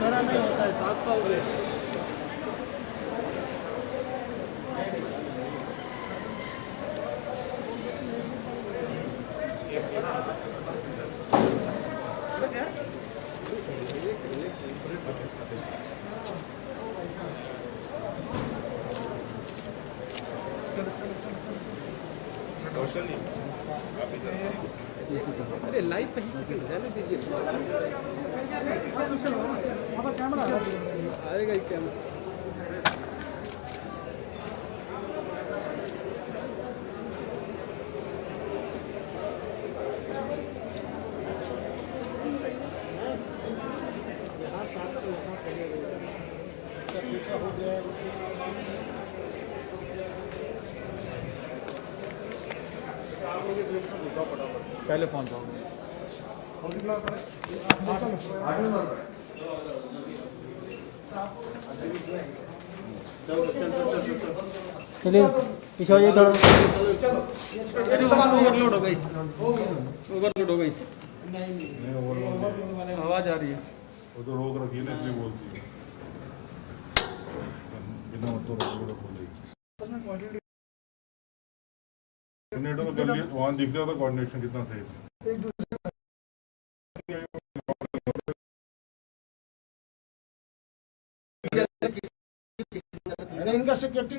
मेरा नहीं होता है, साफ पाओगे। अरे लाइव पे रहने दीजिए, आएगा ही कैमरा। पहले पहुंच जाओगे। चलिए पीछे हो जाइए थोड़ा। ओवरलोड हो गई, ओवरलोड हो गई, आवाज आ रही है। वो तो रोक रखी है ना, इसलिए बोलती है बिना तो रोक बोलेगी। कोऑर्डिनेटर को कर लिया, वहाँ दिख रहा था कोऑर्डिनेशन कितना सही था। इनका सिक्योरिटी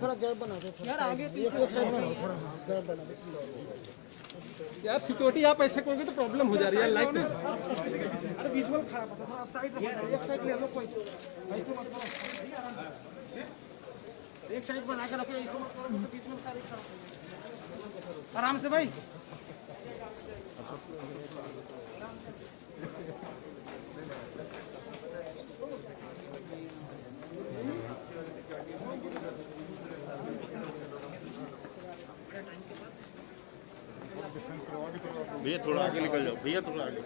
थोड़ा गैप बना दो यार, आगे पीछे एक साइड बनाओ, थोड़ा गैप बना दो यार। सिक्योरिटी आप ऐसे करोगे तो प्रॉब्लम हो जा रही है लाइव पे। अरे विजुअल खराब होता है, आप साइड एक साइड ले लो, कोई ऐसे मत करो, एक साइड बना के रखो, ऐसे मत करो तो बीच में सारे खराब हो जाएंगे। आराम से भाई। भैया थोड़ा आगे निकल जाओ, भैया थोड़ा आगे।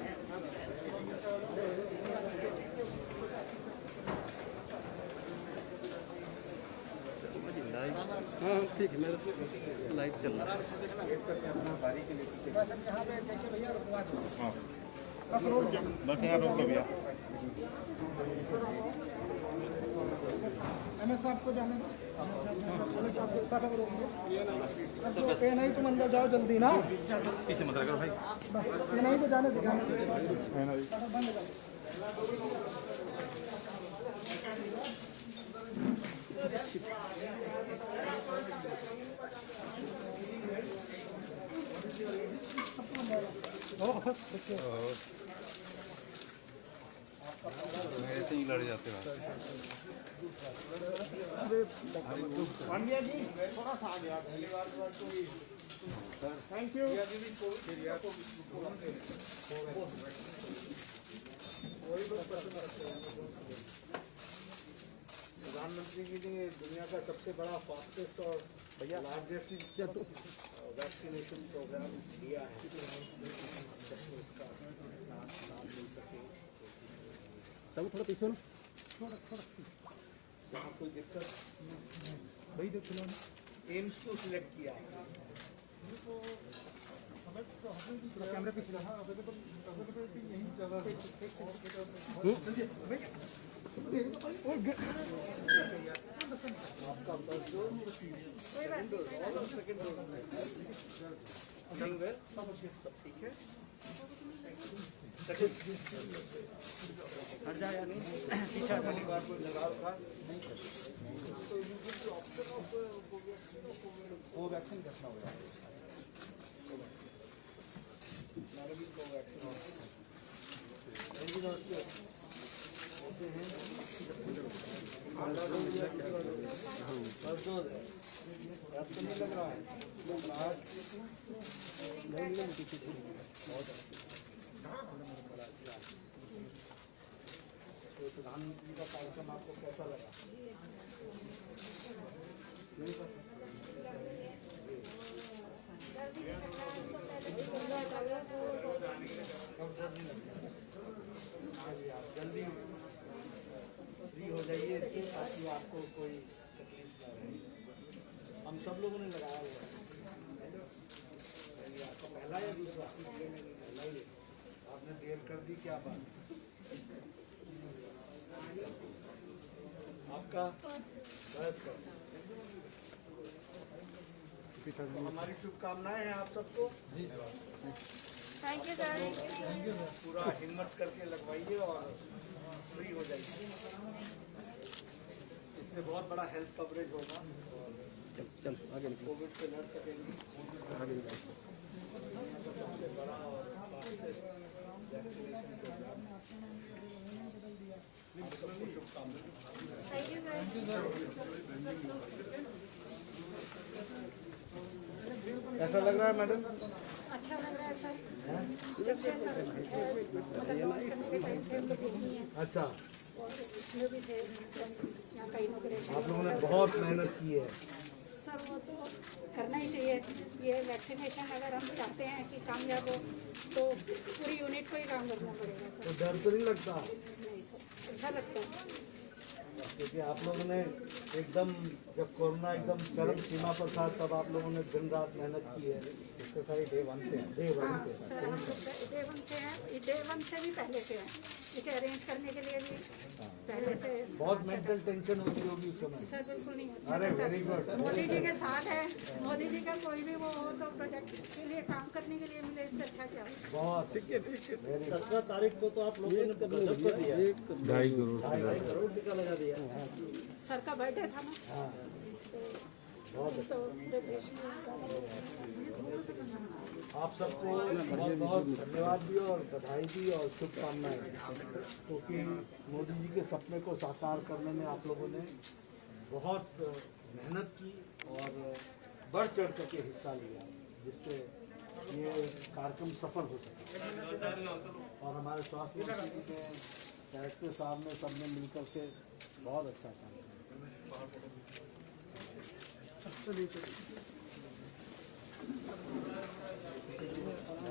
हाँ ठीक है, मेरे लाइव चल रहा है। बस यहाँ रोक लो भैया। आपको जाने ये नहीं तुम अंदर जाओ जल्दी ना, पीछे मत करो भाई। ये नहीं तो जाने दो। ऐसे ही लड़ जाते हैं। पांड्या जी थोड़ा सा आ गया पहली बार तो थैंक यू। प्रधानमंत्री जी ने दुनिया का सबसे बड़ा फास्टेस्ट और लार्जेस्ट वैक्सीनेशन प्रोग्राम दिया है। सब थोड़ा पीछे ना। जहाँ कोई दिक्कत वही देख लो, एम्स को सिलेक्ट किया। कैमरे पीछे आपका बस जो सेकंड डोज सब ठीक है। हट जाए यार पीछे पहली बार कोई लगाव था नहीं कर वो वैक्सीन कितना हो रहा है नहीं लग रहा है प्रधानमंत्री का कार्यक्रम आपको कैसा लगा? आप जल्दी फ्री हो जाइए इससे ताकि आपको कोई तकलीफ ना रहे। हम सब लोगों ने लगाया हुआ है। आपका पहला या दूसरा? पहला ही। आपने देर कर दी, क्या बात? आपका बस तो हमारी शुभकामनाएं हैं आप सबको। Thank you sir. पूरा हिम्मत करके लगवाइए और फ्री हो जाइए। इससे बहुत बड़ा हेल्थ कवरेज होगा और चल आगे कोविड से लड़ सकेंगे। सबसे बड़ा और फास्टेस्ट वैक्सीनेशन प्रोग्राम। सबको शुभकामनाएं। Thank you sir. ऐसा लग रहा है मैडम? अच्छा लग रहा है सर। जब से सर मतलब लॉन्च करने के टाइम से हम लोग देखी हैं अच्छा, और इसमें भी थे यहाँ का इनोग्रेशन। आप लोगों ने बहुत मेहनत की है सर। वो तो करना ही चाहिए। ये वैक्सीनेशन अगर हम चाहते हैं कि कामयाब हो तो पूरी यूनिट को ही काम करना पड़ेगा सर। तो डर तो नहीं लगता? नहीं सर, अच्छा लगता है क्योंकि आप लोगों ने एकदम जब कोरोना एकदम चरम सीमा पर था तब आप लोगों ने दिन रात मेहनत की है। इसके सारे डे वन से हैं। डे वन हाँ से सर, हम लोग डे वन से हैं। डे वन से भी पहले से हैं। इसे अरेंज करने के लिए भी पहले से बहुत मेंटल टेंशन होती होगी उस समय। सर बिल्कुल नहीं होता। अरे वेरी गुड। मोदी जी के साथ है। मोदी जी का कोई भी वो हो तो प्रोजेक्ट के लिए काम करने के लिए मिले, इससे अच्छा क्या हो। बहुत ठीक है। 17 तारीख को तो आप लोगों ने गजब कर दिया। 2.5 करोड़ 2.5 करोड़ टीका लगा दिया। सर का बर्थडे था ना, हाँ बहुत तो पूरे देश में आप सबको बहुत बहुत धन्यवाद भी और बधाई भी और शुभकामनाएं, क्योंकि मोदी जी के सपने को साकार करने में आप लोगों ने बहुत मेहनत की और बढ़ चढ़ करके हिस्सा लिया, जिससे ये कार्यक्रम सफल हो सका। और हमारे स्वास्थ्य मंत्री ने, डायरेक्टर साहब ने, सबने मिलकर के बहुत अच्छा काम किया।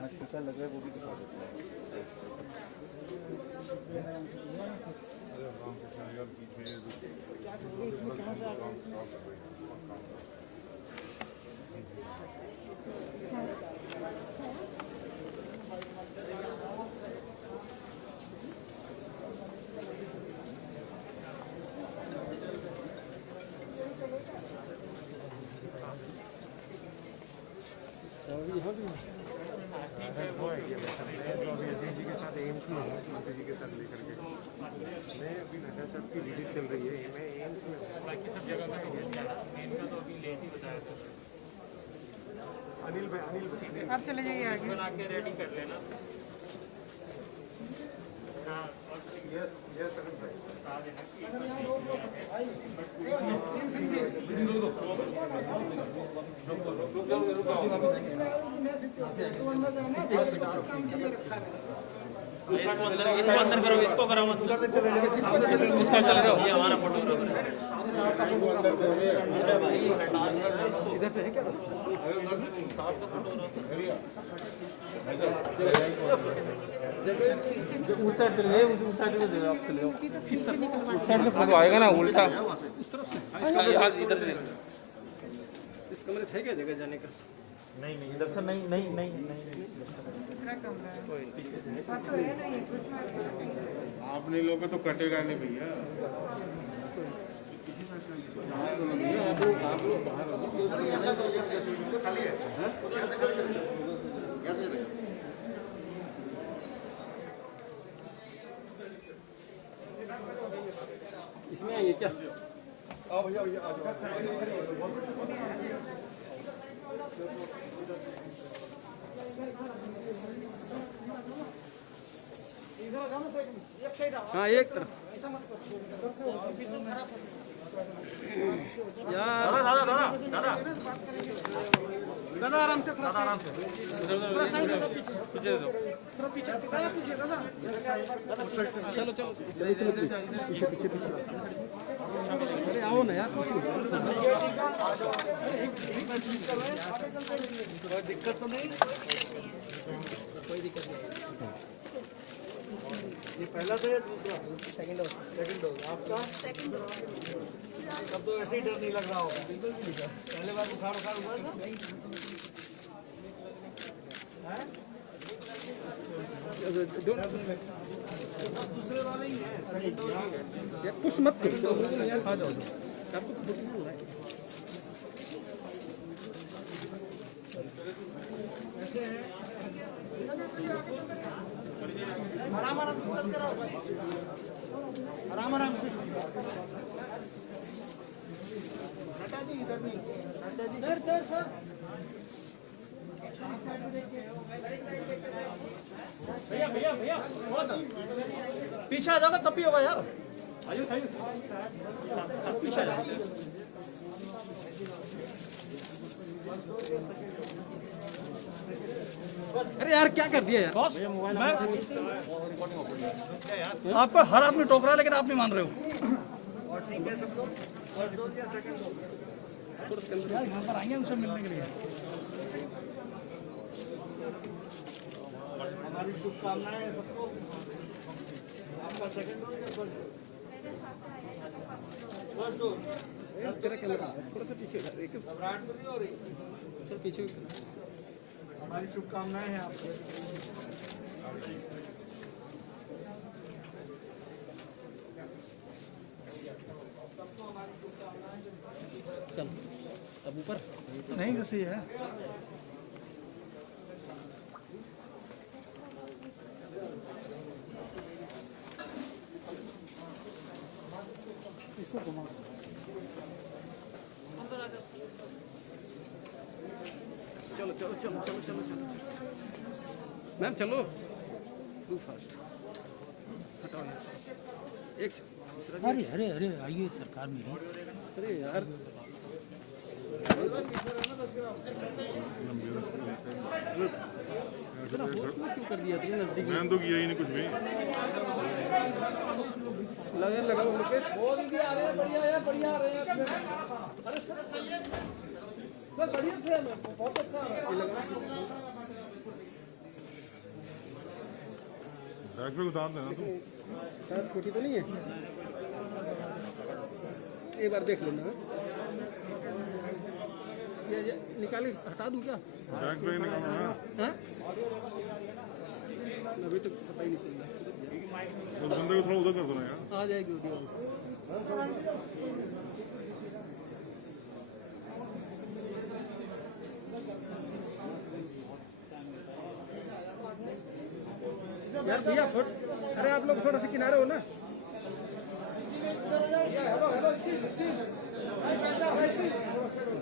टीका लग रहा है वो भी दिखा देते हैं। आप चले जाइए आगे। बना के रेडी कर लेना। इसको अंदर करो, इसको करो मत। इसको चले जाओ, ये हमारा फोटोग्राफर है। इधर से है क्या? उस साइड चले जाओ, उस साइड से दे आप चले जाओ। उस साइड से फोटो आएगा ना उल्टा। उस तरफ से इधर से। इस कमरे से है क्या जगह जाने का? नहीं इधर से नहीं दूसरा कमरा है। हाँ तो है ना ये कुछ आप नहीं लोगे तो कटेगा नहीं भैया। इसमें आइए क्या? आओ भैया आ जाओ। हाँ एक तरफ यार। दादा आराम से, थोड़ा आराम से, थोड़ा साइड दो, पीछे दो, थोड़ा पीछे, दादा पीछे, दादा चलो चलो पीछे अरे आओ ना यार, कोई दिक्कत तो नहीं? कोई दिक्कत नहीं। ये पहला था या दूसरा? सेकंड डोज आपका? तब तो ऐसे ही डर नहीं लग रहा होगा। पहले बार बुखार हुआ था? दूसरे वाले ही है। कुछ मत करो, खा जाओ आपको तो कुछ नहीं हो रहा है। आराम से नटा जी इधर नहीं, नटा जी सर भैया पीछे आ जाओगे तब भी होगा यार। आइए पीछे आ जाओ। अरे यार क्या कर दिया यार बॉस? आपको हर आदमी टोक रहा है लेकिन आप नहीं मान रहे हो। और ठीक है सब लोग। फर्स्ट डोज या सेकंड डोज? यार यहाँ पर आएंगे उनसे मिलने के लिए। हमारी शुभकामनाएं हैं सबको। आपका सेकंड डोज या फर्स्ट डोज? First dose. तेरा कैमरा थोड़ा सा पीछे कर, एक घबराहट तो नहीं हो रही? सर पीछे। हमारी शुभकामनाएं हैं आपको। चल अब ऊपर नहीं घुसी है। इसको घुमा चलो मैम चलो डू फास्ट हटाओ एक अरे अरे अरे आइए सरकार मेरी। अरे यार इतना होश में क्यों कर दिया तुमने? नजदीक मैंने तो किया ही नहीं कुछ भी। लगाओ मुकेश। दीदी आ रहे हैं, बढ़िया है, बढ़िया आ रहे हैं। अरे सर सही है, बस बढ़िया थे, बहुत अच्छा है। बैग पे उतार देना तू। शायद छोटी तो नहीं है, एक बार देख लेना। ये निकाली हटा दूं क्या? बैग पे ही निकालना है। हाँ? अभी तो पता ही नहीं चल रहा। उस बंदे को थोड़ा उधर कर दो ना यार। आ जाएगी वीडियो। यार भैया अरे आप लोग थोड़ा सा किनारे हो ना।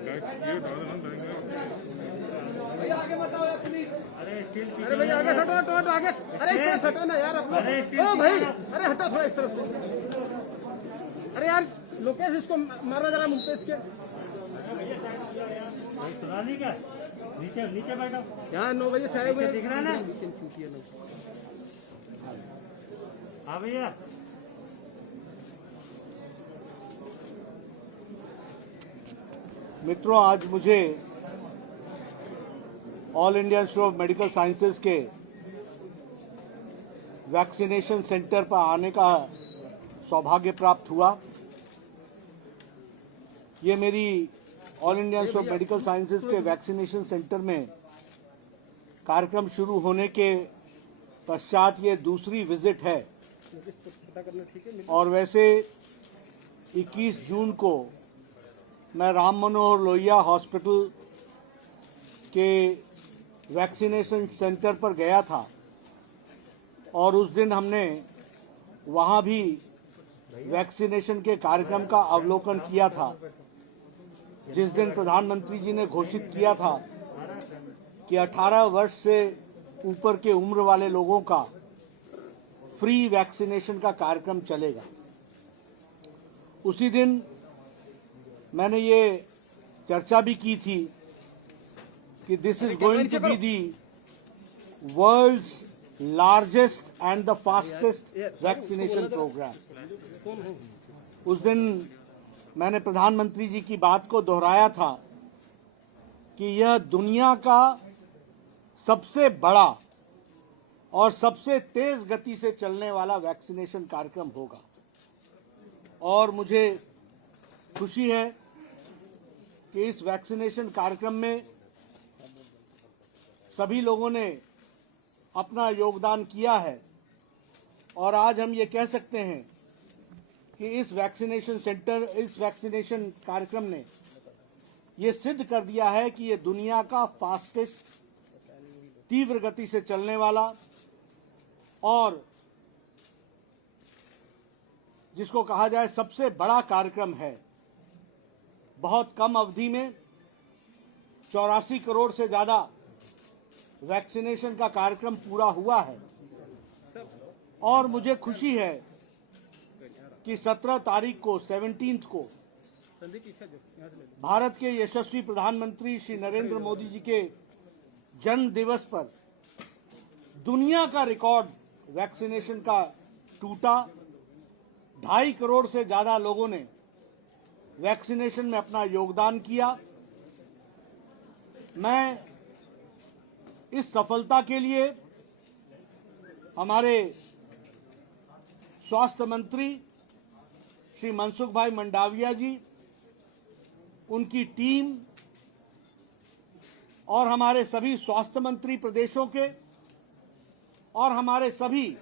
बैग ये उठा देना बैग में। अरे भैया आगे हटो हटो हटो आगे, अरे इस तरफ हटो ना यार अपना, ओ भाई अरे हटो थोड़ा इस तरफ से, अरे यार लोकेश इसको मारना जरा मुमताज के नीचे नीचे बैठो, यहाँ 9 बजे से आए हुए दिख रहा है ना? हाँ भैया मित्रों, आज मुझे all India institute of medical sciences के वैक्सीनेशन सेंटर पर आने का सौभाग्य प्राप्त हुआ। ये मेरी all India institute of medical sciences के वैक्सीनेशन सेंटर में कार्यक्रम शुरू होने के पश्चात ये दूसरी विजिट है। और वैसे 21 जून को मैं राम मनोहर लोहिया हॉस्पिटल के वैक्सीनेशन सेंटर पर गया था और उस दिन हमने वहां भी वैक्सीनेशन के कार्यक्रम का अवलोकन किया था, जिस दिन प्रधानमंत्री जी ने घोषित किया था कि 18 वर्ष से ऊपर के उम्र वाले लोगों का फ्री वैक्सीनेशन का कार्यक्रम चलेगा। उसी दिन मैंने ये चर्चा भी की थी कि this is going to be the world's largest and the fastest vaccination program. उस दिन मैंने प्रधानमंत्री जी की बात को दोहराया था कि यह दुनिया का सबसे बड़ा और सबसे तेज गति से चलने वाला वैक्सीनेशन कार्यक्रम होगा। और मुझे खुशी है कि इस वैक्सीनेशन कार्यक्रम में सभी लोगों ने अपना योगदान किया है और आज हम ये कह सकते हैं कि इस वैक्सीनेशन कार्यक्रम ने ये सिद्ध कर दिया है कि ये दुनिया का फास्टेस्ट, तीव्र गति से चलने वाला और जिसको कहा जाए सबसे बड़ा कार्यक्रम है। बहुत कम अवधि में 84 करोड़ से ज्यादा वैक्सीनेशन का कार्यक्रम पूरा हुआ है। और मुझे खुशी है कि 17 तारीख को 17 को भारत के यशस्वी प्रधानमंत्री श्री नरेंद्र मोदी जी के जन्म दिवस पर दुनिया का रिकॉर्ड वैक्सीनेशन का टूटा। 2.5 करोड़ से ज्यादा लोगों ने वैक्सीनेशन में अपना योगदान किया। मैं इस सफलता के लिए हमारे स्वास्थ्य मंत्री श्री मनसुख भाई मंडाविया जी, उनकी टीम और हमारे सभी स्वास्थ्य मंत्री प्रदेशों के और हमारे सभी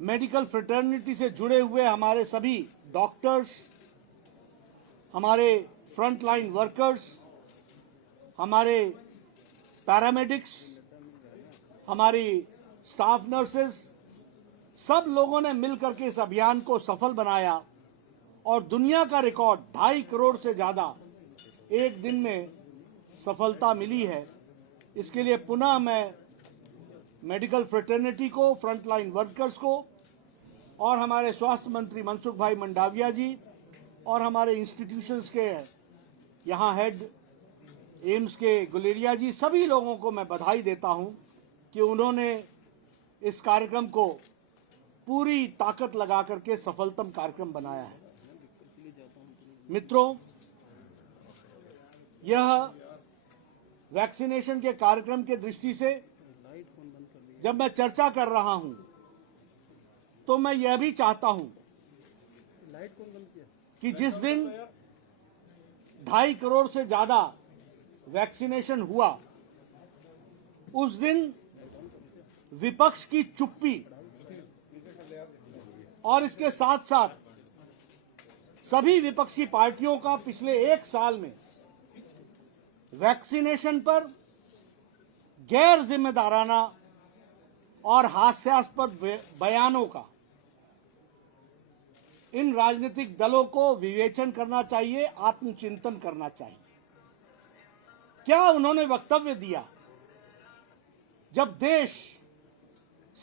मेडिकल फ्रेटर्निटी से जुड़े हुए हमारे सभी डॉक्टर्स, हमारे फ्रंटलाइन वर्कर्स, हमारे पैरामेडिक्स, हमारी स्टाफ नर्सेज, सब लोगों ने मिलकर के इस अभियान को सफल बनाया और दुनिया का रिकॉर्ड 2.5 करोड़ से ज्यादा एक दिन में सफलता मिली है। इसके लिए पुनः मैं मेडिकल फ्रेटर्निटी को, फ्रंटलाइन वर्कर्स को और हमारे स्वास्थ्य मंत्री मनसुख भाई मंडाविया जी और हमारे इंस्टीट्यूशंस के यहाँ हेड एम्स के गुलेरिया जी, सभी लोगों को मैं बधाई देता हूं कि उन्होंने इस कार्यक्रम को पूरी ताकत लगा करके सफलतम कार्यक्रम बनाया है। मित्रों, यह वैक्सीनेशन के कार्यक्रम के दृष्टि से जब मैं चर्चा कर रहा हूं तो मैं यह भी चाहता हूं कि जिस दिन 2.5 करोड़ से ज्यादा वैक्सीनेशन हुआ, उस दिन विपक्ष की चुप्पी और इसके साथ साथ सभी विपक्षी पार्टियों का पिछले 1 साल में वैक्सीनेशन पर गैर जिम्मेदाराना और हास्यास्पद बयानों का इन राजनीतिक दलों को विवेचन करना चाहिए, आत्मचिंतन करना चाहिए। क्या उन्होंने वक्तव्य दिया जब देश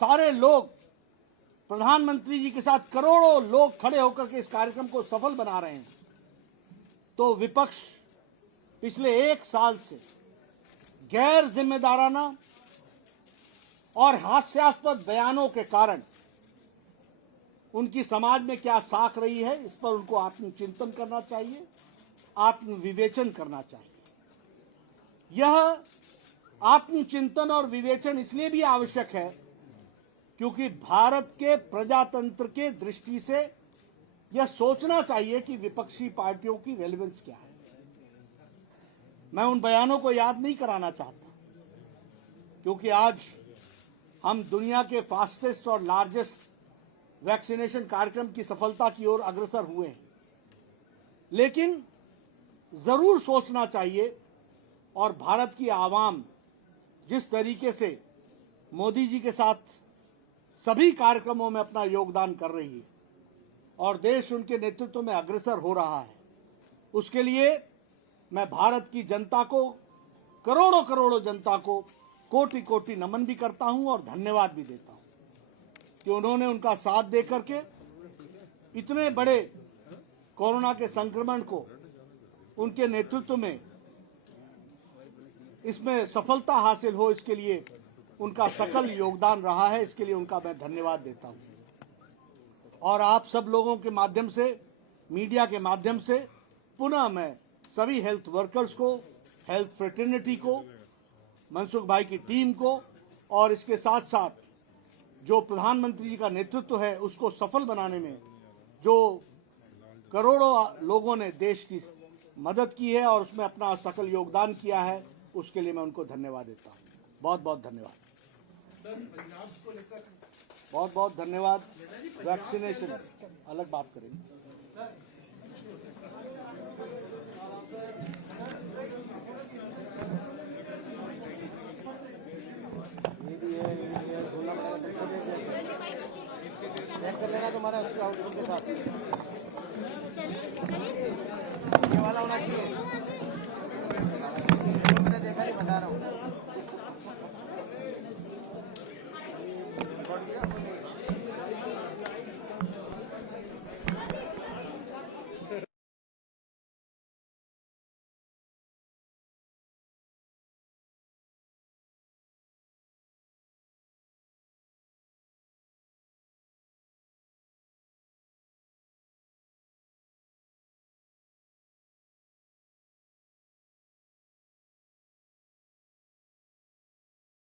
सारे लोग प्रधानमंत्री जी के साथ करोड़ों लोग खड़े होकर के इस कार्यक्रम को सफल बना रहे हैं, तो विपक्ष पिछले 1 साल से गैर जिम्मेदाराना और हास्यास्पद बयानों के कारण उनकी समाज में क्या साख रही है, इस पर उनको आत्मचिंतन करना चाहिए, आत्मविवेचन करना चाहिए। यह आत्मचिंतन और विवेचन इसलिए भी आवश्यक है क्योंकि भारत के प्रजातंत्र के दृष्टि से यह सोचना चाहिए कि विपक्षी पार्टियों की रेलेवेंस क्या है। मैं उन बयानों को याद नहीं कराना चाहता क्योंकि आज हम दुनिया के फास्टेस्ट और लार्जेस्ट वैक्सीनेशन कार्यक्रम की सफलता की ओर अग्रसर हुए हैं, लेकिन जरूर सोचना चाहिए और भारत की आवाम जिस तरीके से मोदी जी के साथ सभी कार्यक्रमों में अपना योगदान कर रही है और देश उनके नेतृत्व में अग्रसर हो रहा है, उसके लिए मैं भारत की जनता को, करोड़ों करोड़ों जनता को कोटि कोटि नमन भी करता हूं और धन्यवाद भी देता हूं कि उन्होंने उनका साथ देकर के इतने बड़े कोरोना के संक्रमण को उनके नेतृत्व में इसमें सफलता हासिल हो, इसके लिए उनका सकल योगदान रहा है। इसके लिए उनका मैं धन्यवाद देता हूं। और आप सब लोगों के माध्यम से, मीडिया के माध्यम से पुनः मैं सभी हेल्थ वर्कर्स को, हेल्थ फ्रेटर्निटी को, मनसुख भाई की टीम को और इसके साथ साथ जो प्रधानमंत्री जी का नेतृत्व है उसको सफल बनाने में जो करोड़ों लोगों ने देश की मदद की है और उसमें अपना सकल योगदान किया है, उसके लिए मैं उनको धन्यवाद देता हूं। बहुत बहुत धन्यवाद। बहुत बहुत धन्यवाद। वैक्सीनेशन अलग बात करेंगे।